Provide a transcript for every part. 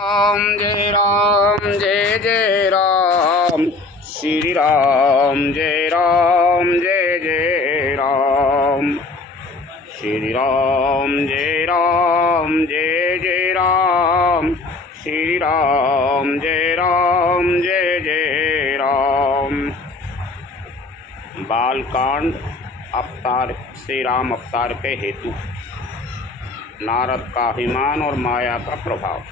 राम जय जय राम श्री राम जय जय राम श्री राम जय जय राम श्री राम जय जय राम। बालकांड अवतार श्री राम अवतार के हेतु, नारद का अभिमान और माया का प्रभाव।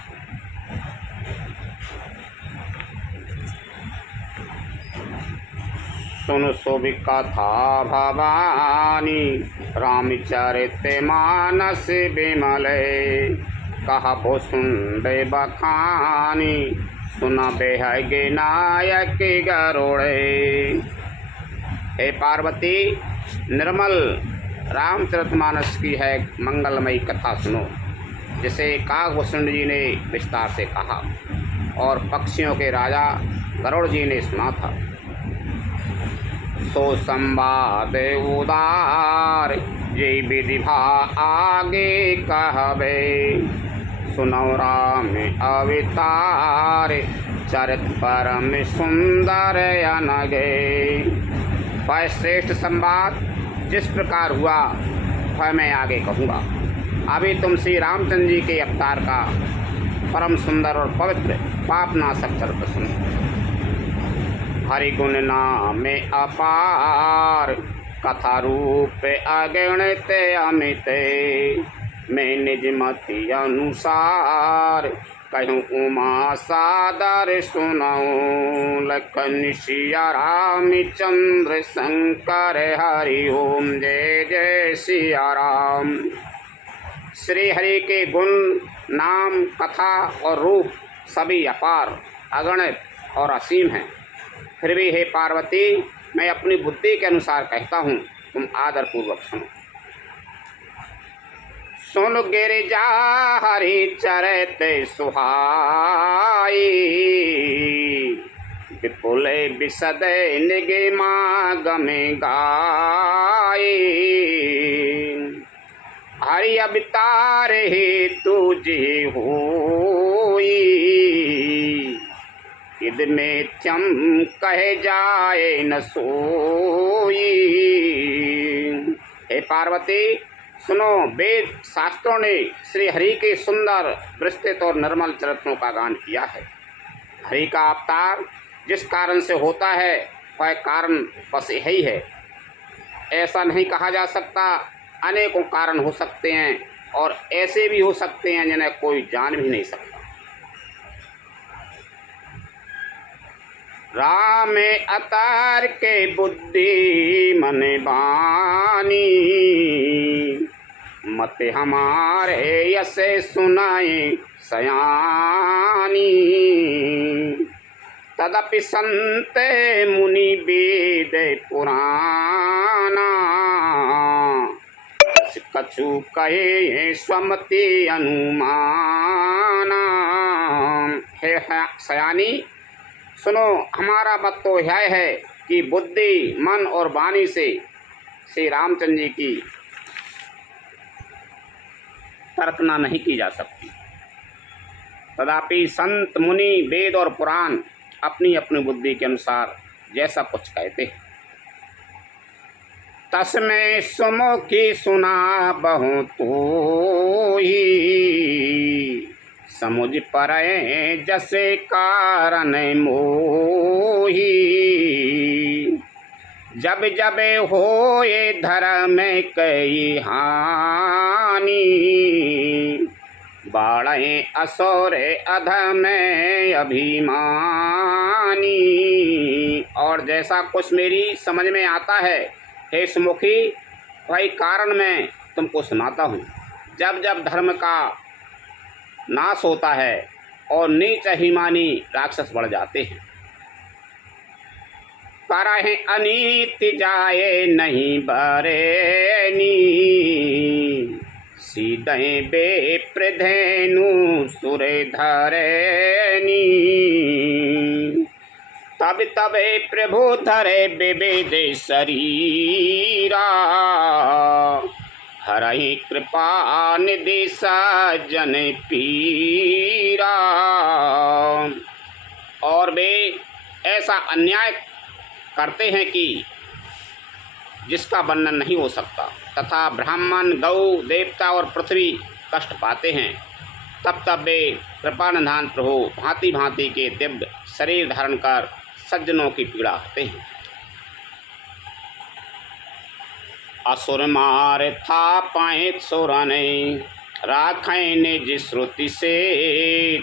सुन सोभि कथा भवानी, रामचरित मानस बिमले। कहबो सुनबे बखानी, सुनबे है नायक गरुड़े। हे पार्वती, निर्मल रामचरितमानस की है मंगलमयी कथा सुनो, जिसे काकभूषण जी ने विस्तार से कहा और पक्षियों के राजा गरुड़ जी ने सुना था। सो संवाद उदार, ये विधि भा आगे कहबे। सुनौ राम अवतार, चरित परम सुंदर अनगे। वह श्रेष्ठ संवाद जिस प्रकार हुआ वह मैं आगे कहूँगा। अभी तुम श्री रामचंद्र जी के अवतार का परम सुंदर और पवित्र पापनाशक चरित्र सुनो। हरि गुण नाम अपार, कथा रूप अगणित अमित। मैं निज मति अनुसार, कहूँ उमा सादर सुनाऊँ। लखन सिया रामचंद्र शंकर, हरि ओम जय जय सिया राम। श्री हरि के गुण, नाम, कथा और रूप सभी अपार, अगणित और असीम हैं। फिर भी हे पार्वती, मैं अपनी बुद्धि के अनुसार कहता हूँ, तुम आदर पूर्वक सुनो। सुन गिरिजा हरि चरित सुहाई, विपुल विशद निगमा गमे गाई। हरि अवतार हेतु जी होई, इद में चम कहे जाए न सोई। हे पार्वती सुनो, वेद शास्त्रों ने श्री हरि के सुंदर, विस्तृत और निर्मल चरित्रों का गान किया है। हरि का अवतार जिस कारण से होता है वह कारण बस यही है। ऐसा नहीं कहा जा सकता, अनेकों कारण हो सकते हैं और ऐसे भी हो सकते हैं जिन्हें कोई जान भी नहीं सकता। राम अवतार के बुद्धि मन बानी, मत हमारे यसे सुनाए सयानी। तदपि संत मुनि वेद पुराना, कछु कहे स्वमति अनुमाना। हे सयानी सुनो, हमारा मत तो यह है कि बुद्धि, मन और वाणी से श्री रामचंद्र जी की तर्कना नहीं की जा सकती। तथापि संत, मुनि, वेद और पुराण अपनी अपनी बुद्धि के अनुसार जैसा कुछ कहते हैं। तस्मै सुमुखी सुना बहु तोही, समुझ परै जसे कारण मोही। जब जब होए धर्म कई हानि, बाढ़े असुर अधम अभिमानी। और जैसा कुछ मेरी समझ में आता है हे सुमुखी, वही कारण मैं तुमको सुनाता हूँ। जब जब धर्म का नाश होता है और नीच अभिमानी राक्षस बढ़ जाते हैं। करहि अनीति जाए नहीं बरेनी, सीधे बेप्रधेनु सुरे धरेनी। तब तबे प्रभु धरे विविध शरीरा, हरहि कृपा निधि सज्जन पीरा। ऐसा अन्याय करते हैं कि जिसका वर्णन नहीं हो सकता, तथा ब्राह्मण, गौ, देवता और पृथ्वी कष्ट पाते हैं। तब तब वे कृपानिधान प्रभु भांति भांति के दिव्य शरीर धारण कर सज्जनों की पीड़ा हरते हैं। असुर मार था पाए सोरने, राखें निज श्रुति से,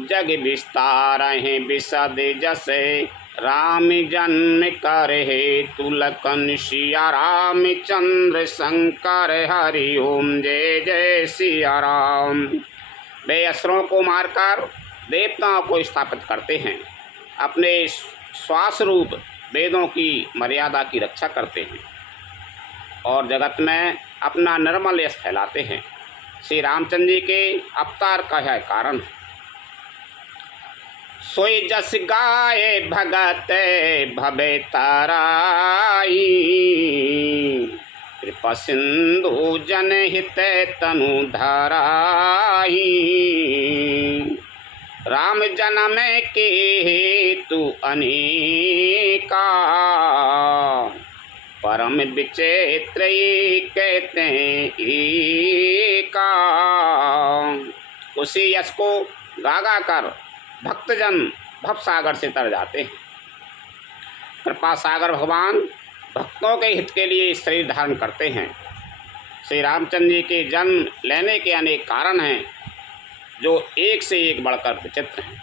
जग विस्तार हैं विशद जसे, राम जन्म कर हेतु लखन सिया रामचंद्र शंकर हरि ओम जय जय सिया राम। वे असुरों को मारकर देवताओं को स्थापित करते हैं, अपने श्वास रूप वेदों की मर्यादा की रक्षा करते हैं और जगत में अपना निर्मल यश फैलाते हैं। श्री रामचंद्र जी के अवतार का यह कारण है। सोई जस गाये भगत भवे ताराई, कृपा सिंधु जन हित तनु धराई, राम जन्म के हेतु अनेका, परम विचित्र ये कहते एका। उसी यश को गागा कर भक्तजन भवसागर से तर जाते हैं। कृपा सागर भगवान भक्तों के हित के लिए शरीर धारण करते हैं। श्री रामचंद्र जी के जन्म लेने के अनेक कारण हैं जो एक से एक बढ़कर विचित्र हैं।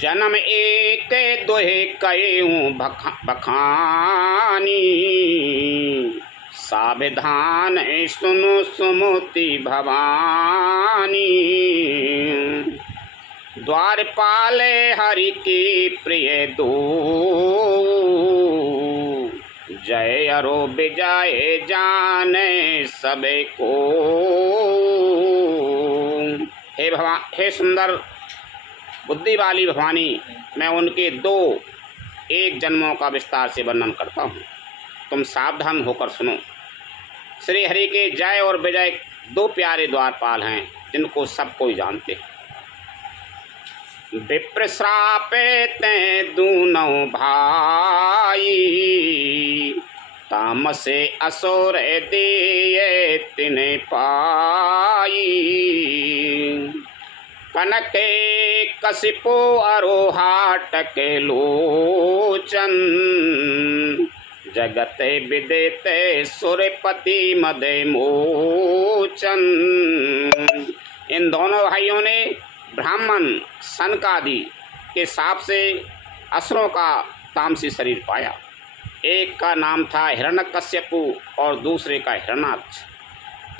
जन्म एक दोहे कयूं बखानी, सावधान सुनो सुमति भवानी, द्वारपाले हरि की प्रिय दो, जय अरो विजय जाने सबे को। हे सुंदर बुद्धि वाली भवानी, मैं उनके दो एक जन्मों का विस्तार से वर्णन करता हूँ, तुम सावधान होकर सुनो। श्री हरि के जय और विजय दो प्यारे द्वारपाल हैं जिनको सब कोई जानते हैं। विप्र श्रापे ते दूनों भाई, तामसे असुर दिए तिन्हे पाई, कनके कसिपो अरोहाट के लोचन, जगते विदेते सुरपति मदे मोचन। इन दोनों भाइयों ने ब्राह्मण सनकादि के शाप से असुरों का तामसी शरीर पाया। एक का नाम था हिरण्यकश्यपु और दूसरे का हिरण्याक्ष।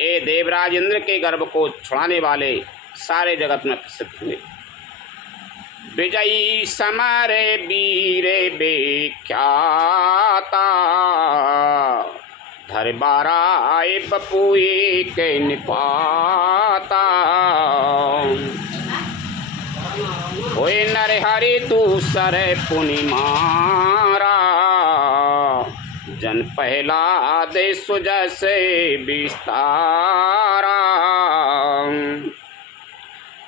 ये देवराज इंद्र के गर्भ को छुड़ाने वाले सारे जगत में प्रसिद्ध हुए। विजयी समरे वीरे बेख्याता, धर बाराए बपुए के निपाता, होए नर हरि दूसरे पुनि मारा, जन पहला दे सुजसे विस्तारा।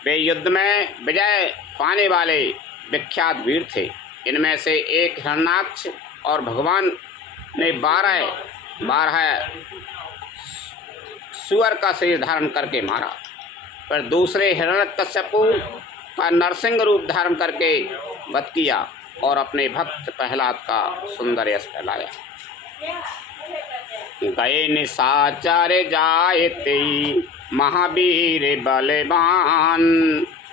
वे युद्ध में विजय पाने वाले विख्यात वीर थे। इनमें से एक हिरण्याक्ष और भगवान ने 12 सुअर का शरीर धारण करके मारा, पर दूसरे हिरण्यकश्यपु का नरसिंह रूप धारण करके वध किया और अपने भक्त प्रहलाद का सुंदर यश फैलाया। गए निशाचर जायते महावीर बलवान,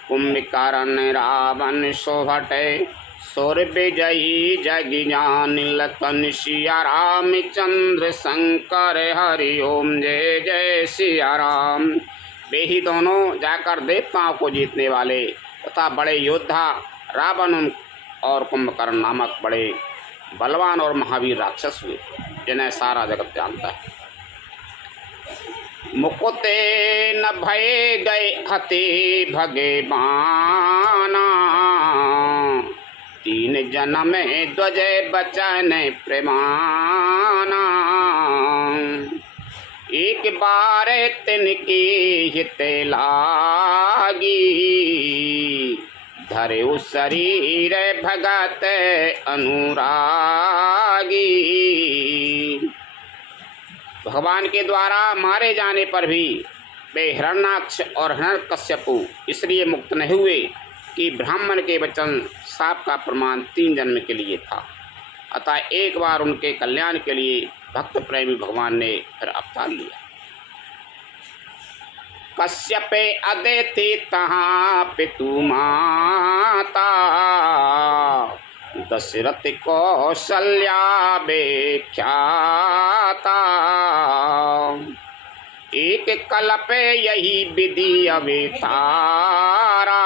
कुंभकर्ण रावण सोहटे सुर विजयी जगिजान, लखन सिया रामचंद्र शंकर हरि ओम जय जय सिया राम। वे ही दोनों जाकर देवताओं को जीतने वाले तथा बड़े योद्धा रावण और कुंभकर्ण नामक बड़े बलवान और महावीर राक्षस हुए, जिन्हें सारा जगत जानता है। मुकुते न भय गए हते भगे बाना, तीन जन्म ध्वज बचन प्रमाना, एक बार तिनकी हित लागी, धरे शरीर भगत अनुरागी। भगवान के द्वारा मारे जाने पर भी वे हिरण्याक्ष और हिरण्यकश्यपु इसलिए मुक्त नहीं हुए कि ब्राह्मण के वचन शाप का प्रमाण 3 जन्म के लिए था। अतः एक बार उनके कल्याण के लिए भक्त प्रेमी भगवान ने फिर अवतार लिया। कश्यपे अदिति तहाँ पितु माता, दशरथ कौशल्या बेख्याता। एक कल्प यही विधि अवतारा,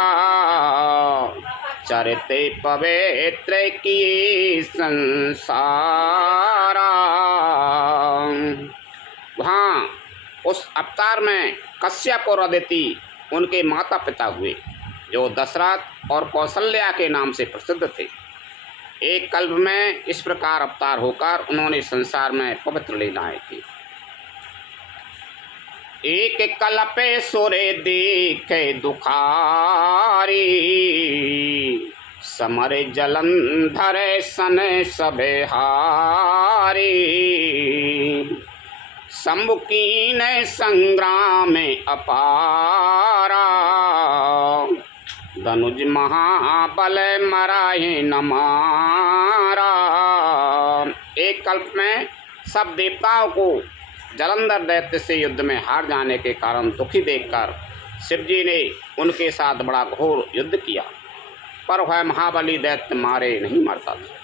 चरते पवित्र की संसारा। वहाँ उस अवतार में कश्यप और अदिति उनके माता पिता हुए, जो दशरथ और कौशल्या के नाम से प्रसिद्ध थे। एक कल्प में इस प्रकार अवतार होकर उन्होंने संसार में पवित्र लीलाएं की। एक कल्पे सुरे देखे दुखारी, समर जलंधर सन सबे हारी। शंभु कीन संग्राम अपारा, धनुज महाबल मराए न मारा। एक कल्प में सब देवताओं को जलंधर दैत्य से युद्ध में हार जाने के कारण दुखी देखकर शिवजी ने उनके साथ बड़ा घोर युद्ध किया, पर वह महाबली दैत्य मारे नहीं मरता था।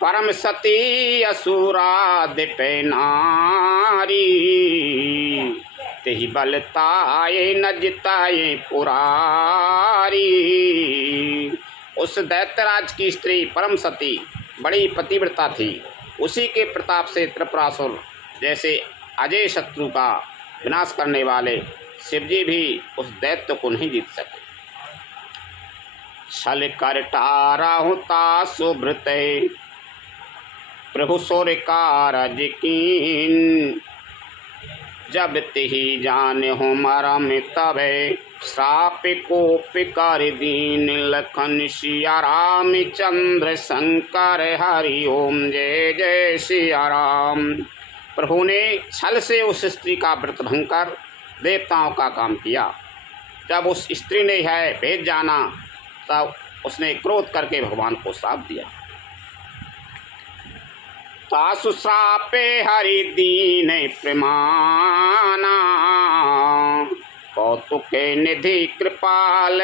परम सती असुरा दिपे नारी, तेहि बलताए न जिताए पुरारी। उस दैत्यराज की स्त्री परम सती बड़ी पतिव्रता थी। उसी के प्रताप से त्रिपुरासुर जैसे अजय शत्रु का विनाश करने वाले शिवजी भी उस दैत्य को नहीं जीत सके। छल कर टारहुता सुभृत, प्रभु सूर्य कारज कीन। जब तिहि जान हो मरम तबे, श्राप कोप कर दीन। लखन सिया राम चंद्र शंकर हरि ओम जय जय सिया राम। प्रभु ने छल से उस स्त्री का व्रत भंग कर देवताओं का काम किया। जब उस स्त्री ने यह भेद जाना तब उसने क्रोध करके भगवान को श्राप दिया। तासु श्रापे हरि दीन प्रमाना, कौतुक निधि कृपाल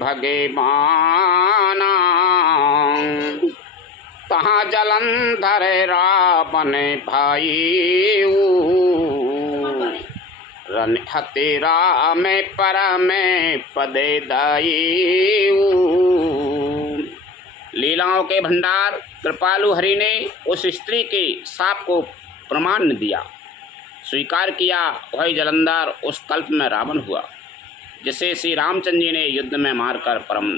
भगवाना। तहाँ जलंधर रावण भाई, रन हते राम परम पदे दाई। लीलाओं के भंडार कृपालु हरि ने उस स्त्री के शाप को प्रमाण दिया, स्वीकार किया। वही जलंधर उस कल्प में रावण हुआ, जिसे श्री रामचंद्र जी ने युद्ध में मारकर परम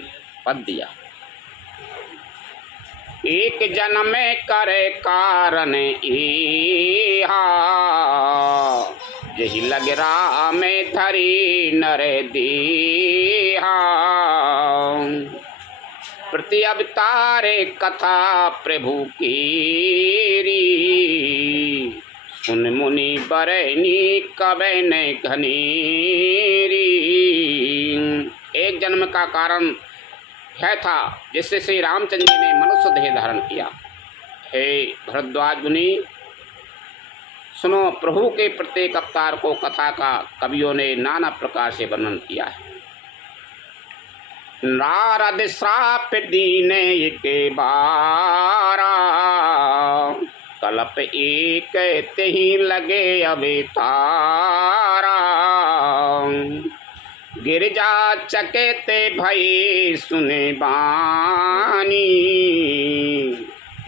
पद दिया। एक जन्म करे कारण इहा, यही लग राम धरी नर दीहा। प्रति अवतारे कथा प्रभु कीरी, सुन मुनि बरैनी कबै न घनेरी। एक जन्म का कारण यह था जिससे श्री रामचंद्र जी ने मनुष्य देह धारण किया। हे भरद्वाज मुनि, सुनो, प्रभु के प्रत्येक अवतार को कथा का कवियों ने नाना प्रकार से वर्णन किया है। नारद श्राप दीन एक बारा, कल्प एक तेहि लगे अवतारा। गिरजा चकेते भई सुने बानी,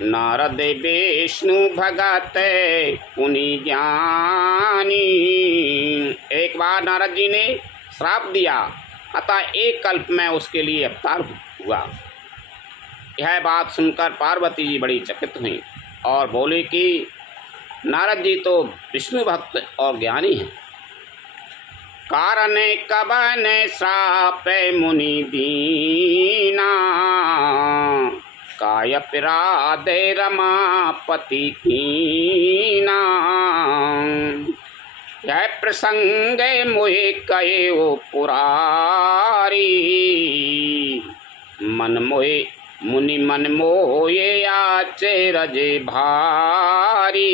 नारद विष्णु भगत पुनि ज्ञानी। एक बार नारद जी ने श्राप दिया, अतः एक कल्प में उसके लिए अवतार हुआ। यह बात सुनकर पार्वती जी बड़ी चकित हुई और बोली कि नारद जी तो विष्णु भक्त और ज्ञानी हैं। कारण कबन श्राप मुनि दीना, काय अपराध रमापति कीना। यह प्रसंग मोहि कयो पुरारी, मन मोहे मुनि मन मोहे आचे रजे भारी।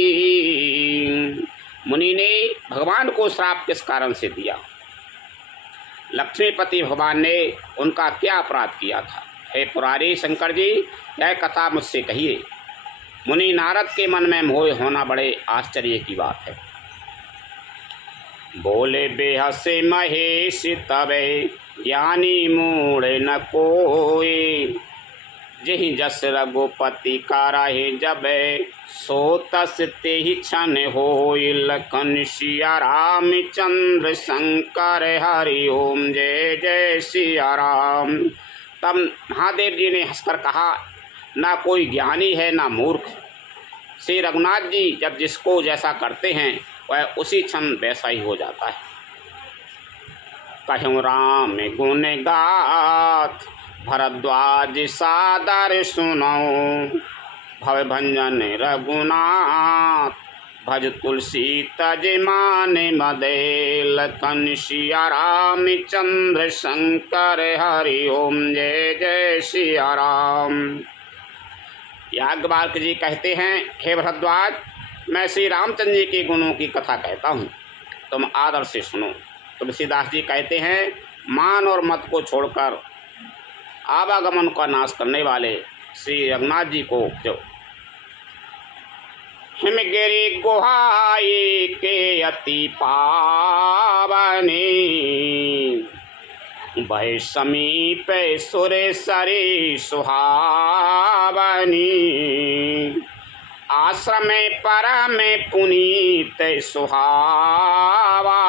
मुनि ने भगवान को श्राप किस कारण से दिया? लक्ष्मीपति भगवान ने उनका क्या अपराध किया था? हे पुरारी शंकर जी, यह कथा मुझसे कहिए। मुनि नारद के मन में मोह होना बड़े आश्चर्य की बात है। बोले बेहसे महेश तबे, ज्ञानी मूढ़ न कोई। जहि जस रघुपति का रहे जबे, सो तस ते ही क्षण होई। लखन सिया रामचंद्र शंकर हरि ओम जय जय सिया राम। तब महादेव जी ने हंसकर कहा, ना कोई ज्ञानी है ना मूर्ख। श्री रघुनाथ जी जब जिसको जैसा करते हैं वह उसी क्षण वैसा ही हो जाता है। कहूँ राम गुण गाथ, भरद्वाज सादर सुनाऊं। भव भंजन रघुनाथ, भज तुलसी तज मान मदे। लखन सिया रामचंद्र शंकर हरि ओम जय जय सिया राम। याज्ञवल्क्य जी कहते हैं, हे भरद्वाज, मैं श्री रामचंद्र जी के गुणों की कथा कहता हूँ, तुम आदर से सुनो। तुलसीदास जी कहते हैं, मान और मत को छोड़कर आवागमन का नाश करने वाले श्री रघुनाथ जी को जो हिमगिरि गुहाई के अति पावनी। वह समीप सुरेसरी सुहावनी। आश्रम परम पुनीत सुहावा।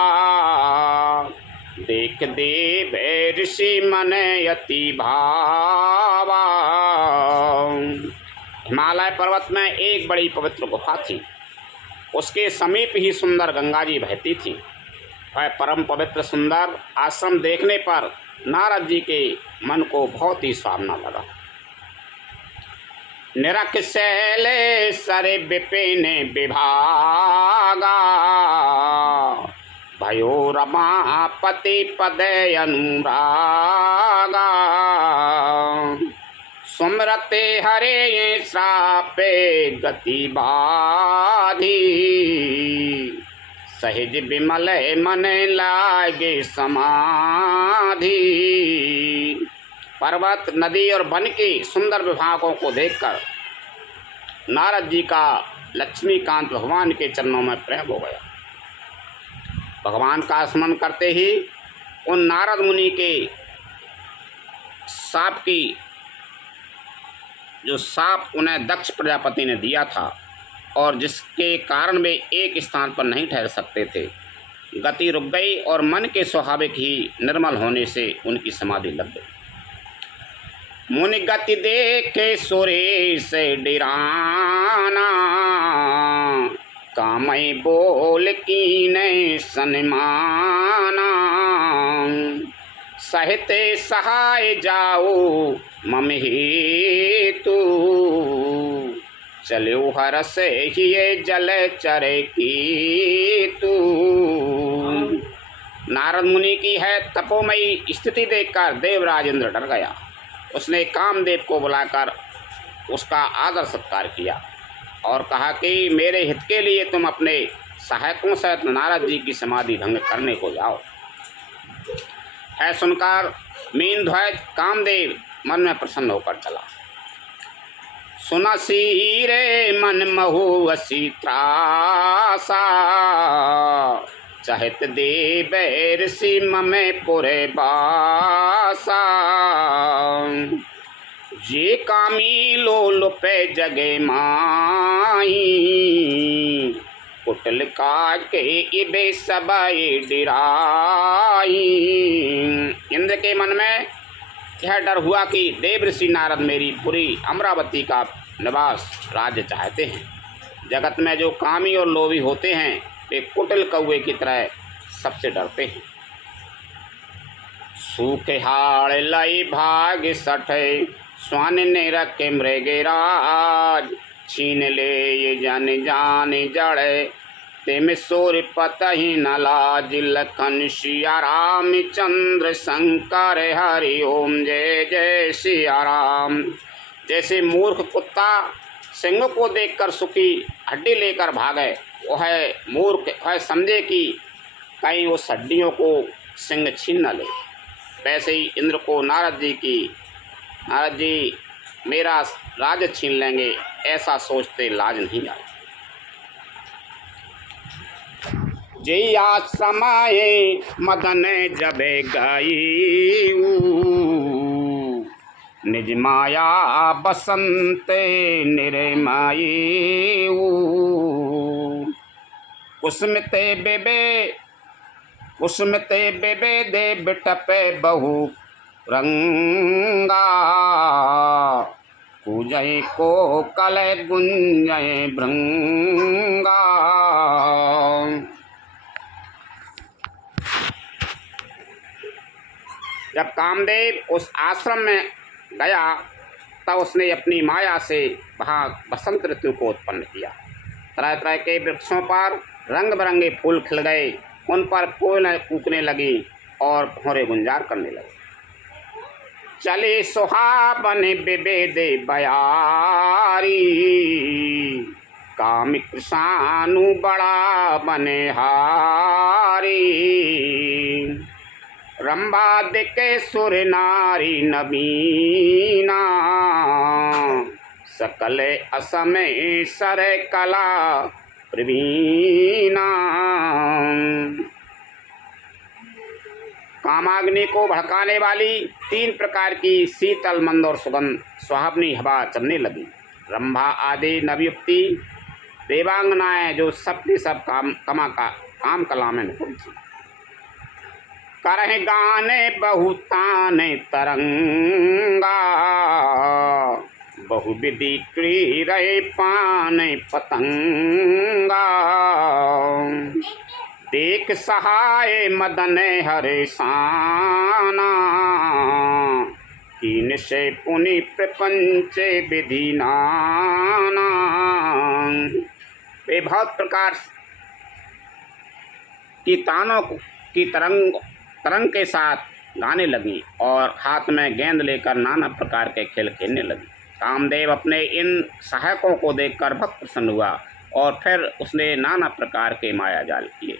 देख देव ऋषि मन यति भावा। हिमालय पर्वत में एक बड़ी पवित्र गुफा थी। उसके समीप ही सुंदर गंगा जी बहती थी। वह परम पवित्र सुंदर आश्रम देखने पर नारद जी के मन को बहुत ही सुहावना लगा। निरख शैले सरे विपिन विभागा। भयो रमापति पद अनुरागा। सुमरते हरे श्रापे गति बाधी। सहज विमल मन लागे समाधि। पर्वत, नदी और वन के सुंदर विभागों को देखकर नारद जी का लक्ष्मीकांत भगवान के चरणों में प्रेम हो गया। भगवान का स्मरण करते ही उन नारद मुनि के जो साप उन्हें दक्ष प्रजापति ने दिया था और जिसके कारण वे एक स्थान पर नहीं ठहर सकते थे, गति रुक गई और मन के स्वाभाविक ही निर्मल होने से उनकी समाधि लग गई। मुनि गति देखे सुरेश डिराना। कामय बोल कीने सन्माना। सहिते सहाय जाओ मम हेतु। चलो हरस हिये जल चरे की तू। नारद मुनि की है तपोमयी स्थिति देखकर देवराज इंद्र डर गया। उसने कामदेव को बुलाकर उसका आदर सत्कार किया और कहा कि मेरे हित के लिए तुम अपने सहायकों सहित नारद जी की समाधि भंग करने को जाओ। है सुनकर मीनध्वज कामदेव मन में प्रसन्न होकर चला। सुना सीरे मन महु असी त्रासा। चाहत देव ऋषि ममे पुरे बासा। जे कामी लोलुपे जगे माई। कुटल काज के इबे सबई डिराई। इंद्र के मन में यह डर हुआ कि देव ऋषि नारद मेरी पुरी अमरावती का निवास राज्य चाहते हैं। जगत में जो कामी और लोभी होते हैं वे कुटिल कौवे की तरह सबसे डरते हैं। सूखे हाड़ लई भाग सठे, स्वान ने रखे मृगराज। छीन ले ये जन जान जड़े, तेम सूर्य पतहि न लाज। लखन सिया राम चंद्र शंकर हरि ओम जय जय सिया राम। जैसे मूर्ख कुत्ता सिंह को देखकर सुखी हड्डी लेकर भागे, वह मूर्ख वह समझे कि कहीं उस हड्डियों को सिंह छीन न ले, वैसे ही इंद्र को नारद जी मेरा राज छीन लेंगे, ऐसा सोचते लाज नहीं आई। जय आश्रमाए मदन जबे गई, निज माया बसंते निर्माई। कुसुमते बेबे दे बिटपे बहु रंगा, पूजय को कले गुंजय भृंगा। जब कामदेव उस आश्रम में गया तब उसने अपनी माया से वहाँ बसंत ऋतु को उत्पन्न किया। तरह तरह के वृक्षों पर रंग बिरंगे फूल खिल गए, उन पर कोयलें कूकने लगी और भौरे गुंजार करने लगे। चले सुहावन विवेदे बयारी, काम कृषानु बड़ा बनिहारी। रंभा दिके सुर नारी नवीना, सकल असमय सर कला प्रवीणा। कामाग्नि को भड़काने वाली 3 प्रकार की शीतल मंद और सुगंध सुहावनी हवा चलने लगी। रंभा आदि नवयुक्ति देवांगनाएं जो सबके सब काम कला में निपुण थी, करह गाने बहुताने तरंगा। बहुविधि क्रीड़े पाने पतंगा, देख सहाय मदन हरे साना। कीन से पुनि प्रपंच विधि नाना। वे बहुत प्रकार की तानों की तरंग के साथ गाने लगी और हाथ में गेंद लेकर नाना प्रकार के खेल खेलने लगी। कामदेव अपने इन सहायकों को देखकर बहुत प्रसन्न हुआ और फिर उसने नाना प्रकार के माया जाल किए।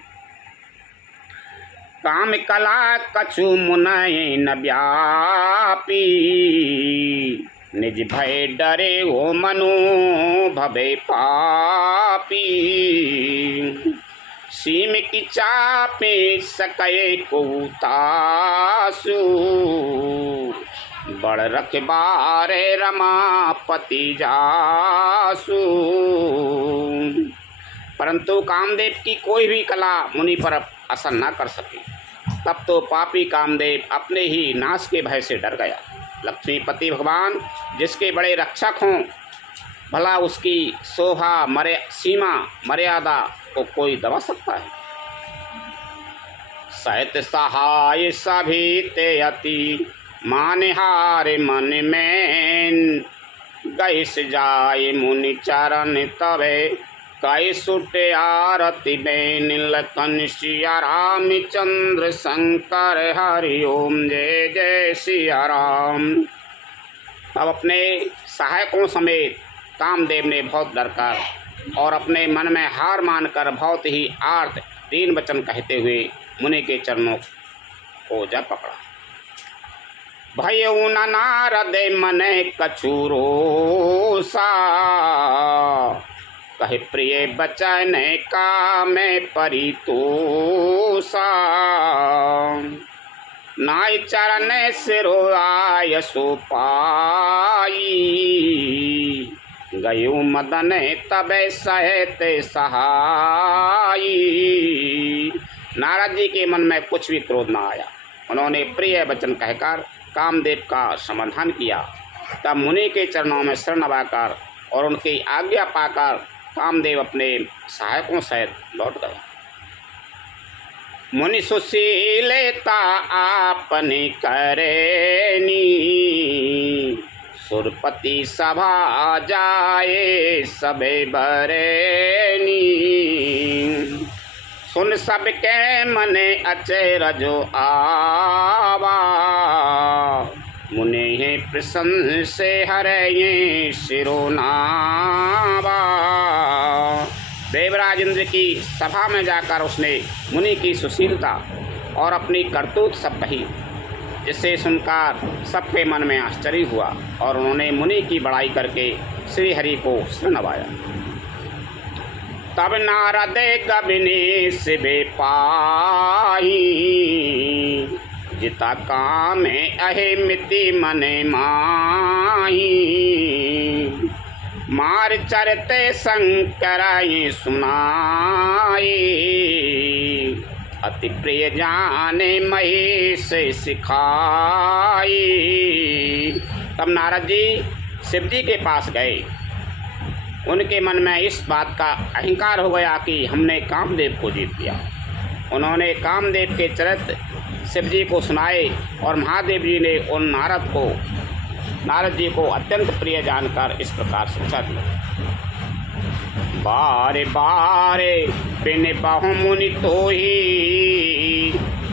काम कला कछु मुनय न व्यापी, निज भय डरे हो मनु भवे पापी। सीम की चापे सकये को तासु, बड़ रखबारे रमापति जासु। परंतु कामदेव की कोई भी कला मुनि पर असर न कर सकी। तब तो पापी कामदेव अपने ही नाश के भय से डर गया। लक्ष्मीपति भगवान जिसके बड़े रक्षक हों, भला उसकी शोभा सीमा मर्यादा को कोई दबा सकता है। सहित सहाय सभी ते अति, मानहार मन में। गैस जाय मुनि चरण तबे, कई सुट आरती बेन। लखन सिया राम चंद्र शंकर हरि ओम जय जय सिया राम। अब अपने सहायकों समेत कामदेव ने बहुत डरकर और अपने मन में हार मानकर बहुत ही आर्त दीन वचन कहते हुए मुनि के चरणों को जा पकड़ा। भयउ न नारद मन कछुरोसा, कहे प्रिय बचन का मैं परितोषा। नाय चरण सिरो आय सो पाई, गयु मदन तबे सहत सहाई। नारद जी के मन में कुछ भी क्रोध न आया। उन्होंने प्रिय वचन कहकर कामदेव का समाधान किया। तब मुनि के चरणों में शरण नवाकर और उनकी आज्ञा पाकर कामदेव अपने सहायकों सहित लौट गए। मुनि सुशीलता आपने करेनी, सुरपति सभा जाए सबे बरेनी। सुन सबके मने अचरजो आवा, मुने हे प्रसन्न से हरे शिरोनावा। देवराज इंद्र की सभा में जाकर उसने मुनि की सुशीलता और अपनी करतूत सब कही, जिससे सुनकर सबके मन में आश्चर्य हुआ और उन्होंने मुनि की बड़ाई करके श्री हरि को नवाया। तब नारद कबिने शिवे पाही, जिता काम अहे मिति मने माही। मार चरते शंकर सुनाई, अति प्रिय जाने महेश सिखाई। तब नारद जी शिव जी के पास गए। उनके मन में इस बात का अहंकार हो गया कि हमने कामदेव को जीत लिया। उन्होंने कामदेव के चरित्र शिव जी को सुनाए और महादेव जी ने उन नारद जी को अत्यंत प्रिय जानकर इस प्रकार शिक्षा दी। बारे बारे बिन बहु मुनि तोही,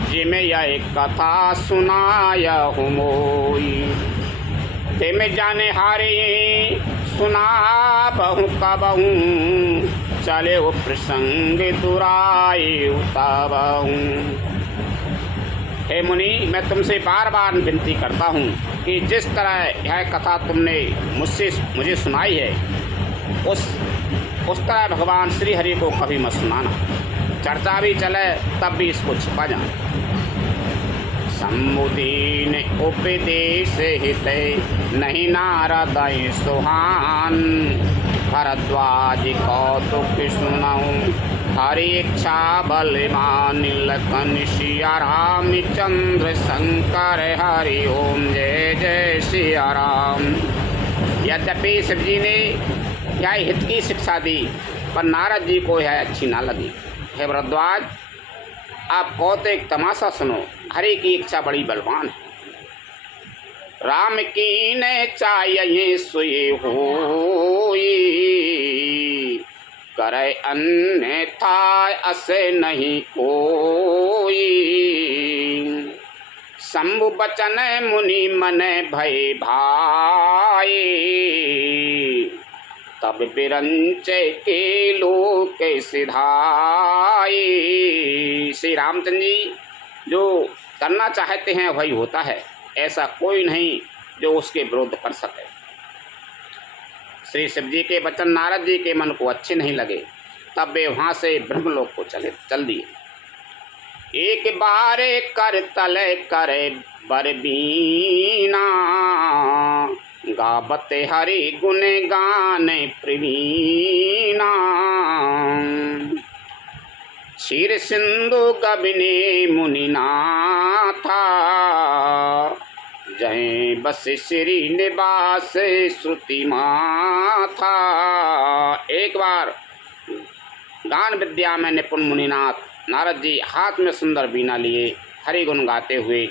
जिमे यह कथा सुनाया हूँ मोई। तिम जाने हारे सुना बहु कबहू, चले वो प्रसंग दुराई उताबहू। हे मुनि, मैं तुमसे बार बार विनती करता हूँ कि जिस तरह यह कथा तुमने मुझे सुनाई है, उस तरह भगवान श्री हरि को कभी मत सुनाना। चर्चा भी चले तब भी इसको छिपा जाना। समुदीन उपदेश हित नहीं नारद सुहान, भरद्वाज कौतुक सुनाऊं हरि इच्छा बलवान। लखन सिया रामचंद्र शंकर हरि ओम जय जय सिया राम। यद्यपि शिव जी ने यह हित की शिक्षा दी, पर नारद जी को यह अच्छी ना लगी। हे भरद्वाज, आप कौतुक तमाशा सुनो। हरि की इच्छा बड़ी बलवान है। राम की ने चाहिए सोए होई, करे अन्यथा असे नहीं कोई। शंभु बचन मुनि मन भय भाई, तब बिरंचे के लोक सिधाई। श्री रामचंद्र जी जो करना चाहते हैं वही होता है, ऐसा कोई नहीं जो उसके विरुद्ध कर सके। श्री शिव जी के वचन नारद जी के मन को अच्छे नहीं लगे, तब वे वहाँ से ब्रह्मलोक को चल दिए। एक बार कर तले करे बरबीना, गावते हरि गुण गान प्रवीणा। क्षीर सिंधु गबने मुनिनाथा, जय बस श्री निवास श्रुति माथा। एक बार गान विद्या में निपुण मुनिनाथ नारद जी हाथ में सुंदर बीना लिए हरि गुण गाते हुए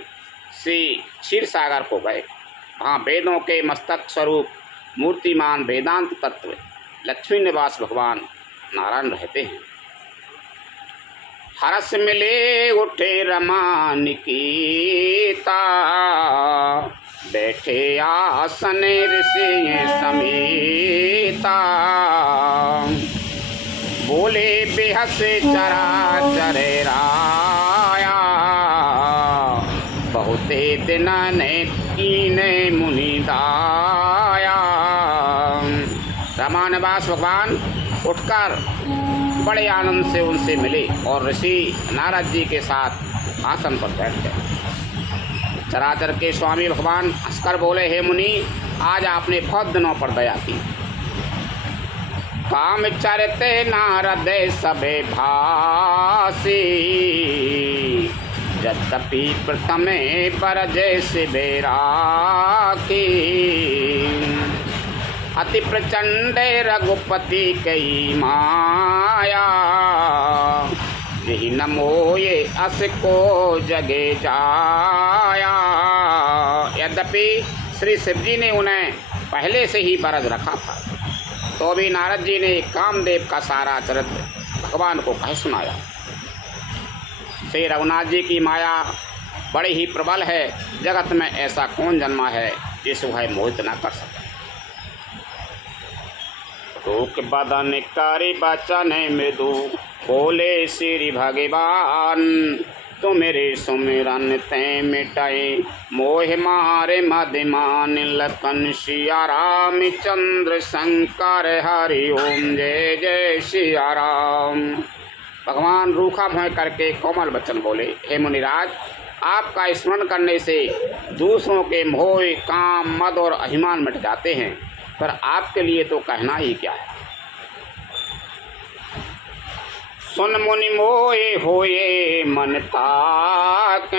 श्री क्षीर सागर को गए। वहाँ वेदों के मस्तक स्वरूप मूर्तिमान वेदांत तत्व लक्ष्मी निवास भगवान नारायण रहते हैं। हरस मिले उठे रमा निकीता, बैठे आसन ऋषि समेता। बोले बेहस चराचर राया, बहुते दिन ने कीने मुनि दाया। रमानिवास भगवान उठकर बड़े आनंद से उनसे मिले और ऋषि नारद जी के साथ आसन पर बैठ गए। चराचर के स्वामी भगवान हंसकर बोले, हे मुनि, आज आपने बहुत दिनों पर दया की। काम चरते नारद सबे भासी, यद्यपि प्रथमे परजय शिवे राखी। अति प्रचंड रघुपति कई माया, यही न मोये अस को जगे जाया। यद्यपि श्री शिव जी ने उन्हें पहले से ही बरद रखा था, तो भी नारद जी ने कामदेव का सारा चरित्र भगवान को कह सुनाया। श्री रघुनाथ जी की माया बड़ी ही प्रबल है। जगत में ऐसा कौन जन्मा है जिसे वह मोहित न कर सके। रूप बदन कारी बचन मृदु, बोले श्री भगवान। तुमरे सुमिरन ते मिटाए, मोह मारे मदिमान। लखन सिया राम चंद्र शंकर, हरि ओम जय जय सिया राम। भगवान रूखा भय करके कोमल वचन बोले, हे मुनिराज, आपका स्मरण करने से दूसरों के मोह, काम, मद और अभिमान मिट जाते हैं, पर आपके लिए तो कहना ही क्या है। सुन मुनि मोए होए मन ताके,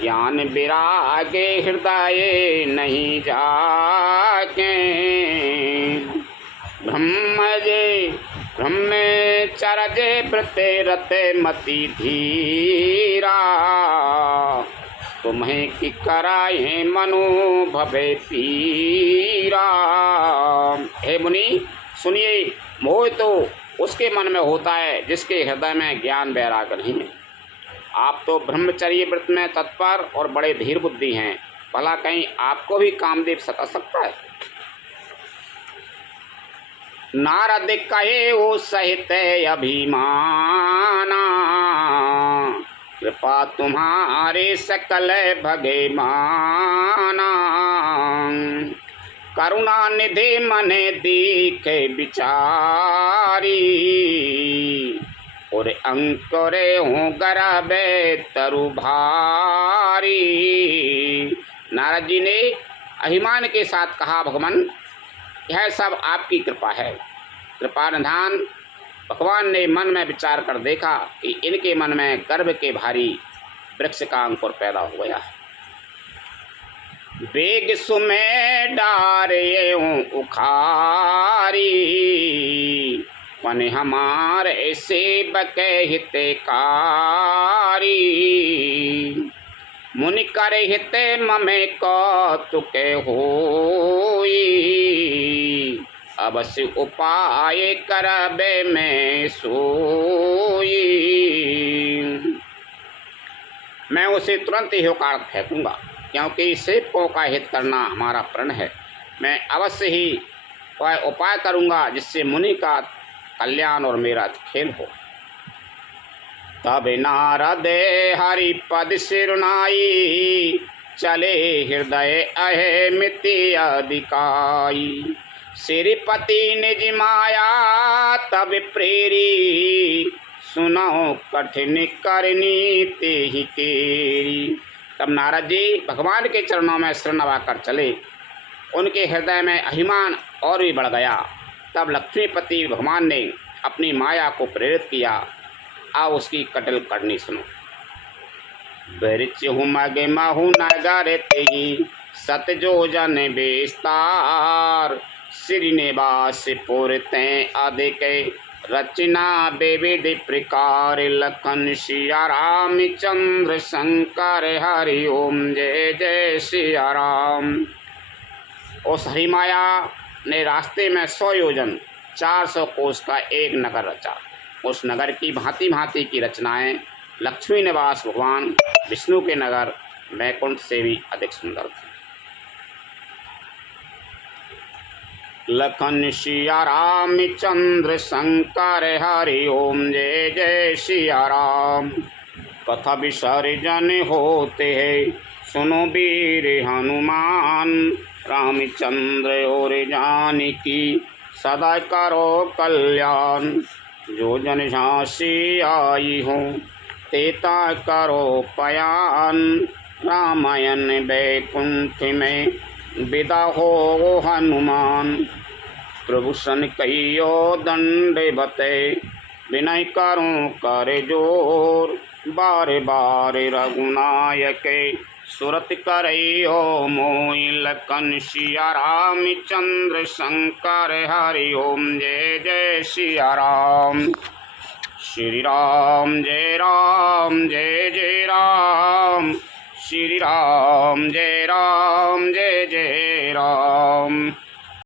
ज्ञान विरागे हृदय नहीं जाके। ब्रह्मचर्य व्रते रते मति धीरा, तुम्हें कि कराए मनो भवे पीरा। हे मुनि सुनिए, मोह तो उसके मन में होता है जिसके हृदय में ज्ञान वैराग्य नहीं है। आप तो ब्रह्मचर्य व्रत में तत्पर और बड़े धीर बुद्धि हैं, भला कहीं आपको भी कामदेव सता सकता है। नारद कहे वो सहित अभिमाना, कृपा तुम्हारे सकल भगे माना। करुणा निधि मने दीखे विचारी, और अंकुरे हूँ गर्भे तरु भारी। नारद जी ने अभिमान के साथ कहा, भगवान यह सब आपकी कृपा है। कृपा निधान भगवान ने मन में विचार कर देखा कि इनके मन में गर्भ के भारी वृक्ष का अंकुर पैदा हो गया है। बेग सुमे डारे उखारी, पन हमारे सेवक हितकारी। मुनि कर हित ममे कौतुक होई, अवश्य उपाय करबे में सोई। मैं उसे तुरंत ही होकर फेंकूंगा, क्योंकि सेवकों का हित करना हमारा प्रण है। मैं अवश्य ही वह उपाय करूंगा जिससे मुनि का कल्याण और मेरा खेल हो। तब नारद हरि पद सिरुनाई, चले हृदय अहे मिति अधिकाई। श्रीपति निज माया तब प्रेरी, सुनो कठिन करनी ते ही तेरी। तब नारद जी भगवान के चरणों में शरण नवाकर चले। उनके हृदय में अभिमान और भी बढ़ गया। तब लक्ष्मीपति भगवान ने अपनी माया को प्रेरित किया। आओ उसकी कटल करनी सुनो। बिरचहु मगे महु नगर तेहि, सत जो जन विस्तार। श्रीनिवास पुर तैं अधिक, रचना विविध प्रकार। लखन सिया राम चंद्र शंकर, हरि ओम जय जय सिया राम। उस हरिमाया ने रास्ते में 100 योजन 400 कोस का एक नगर रचा। उस नगर की भांति भांति की रचनाएं लक्ष्मी निवास भगवान विष्णु के नगर वैकुंठ से भी अधिक सुंदर थी। लखन सिया राम चंद्र शंकर, हरि ओम जय जय सिया राम। कथा विसर्जन होते हैं, सुनो वीर हनुमान। रामचंद्र और जानकी सदा करो कल्याण। जो जन झांसी आई हो, तेता करो पयान। रामायण वैकुंठ में विदा हो हनुमान। प्रभु सन कहियो दंड बते, विनय करूं कर जोर। बार बार रघुनायक सुरत करइयो मोहि। लखन सिया राम चंद्र शंकर, हरि ओम जय जय सिया राम। श्री राम जय राम जय जय राम, श्री राम जय जय राम।